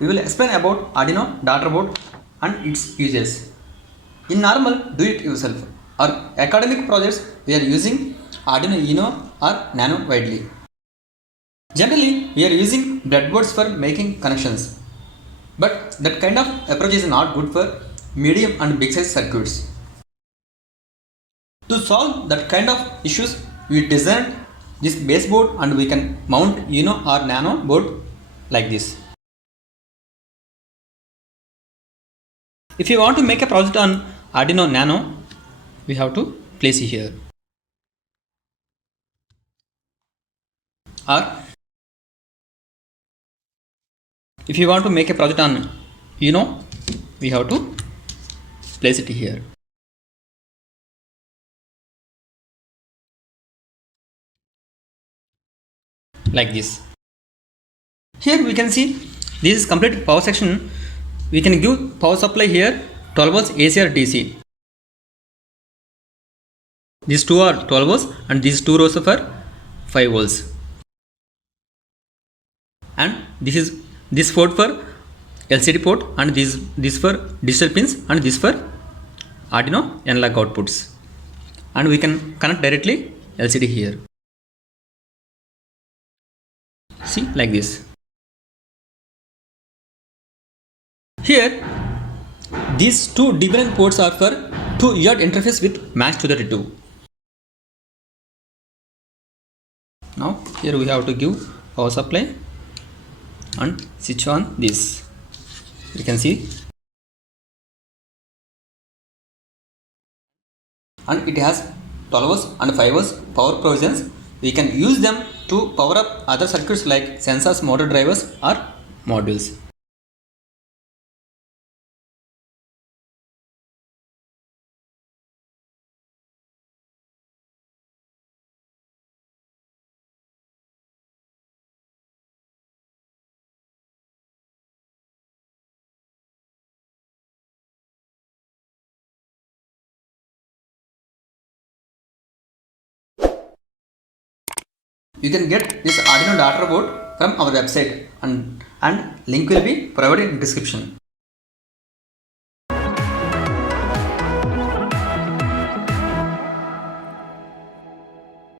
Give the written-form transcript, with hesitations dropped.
we will explain about Arduino data board and its uses. In normal do-it-yourself or academic projects, we are using Arduino Uno or Nano widely. Generally, we are using breadboards for making connections, but that kind of approach is not good for medium and big size circuits. To solve that kind of issues, we designed this baseboard and we can mount Uno or Nano board like this. If you want to make a project on Arduino Nano, we have to place it here. Or if you want to make a project on Uno, we have to place it here. Like this. Here we can see this is complete power section. We can give power supply here 12 volts AC or DC. These two are 12 volts and these two rows are 5 volts. And this is this port for LCD port and this for digital pins and this for Arduino analog outputs. And we can connect directly LCD here. See, like this. Here, these two different ports are for 2 UART interface with match to the 2. Now, here we have to give power supply and switch on this. You can see. And it has 12 volts and 5 volts power provisions. We can use them to power up other circuits like sensors, motor drivers or modules. You can get this Arduino data board from our website and link will be provided in description.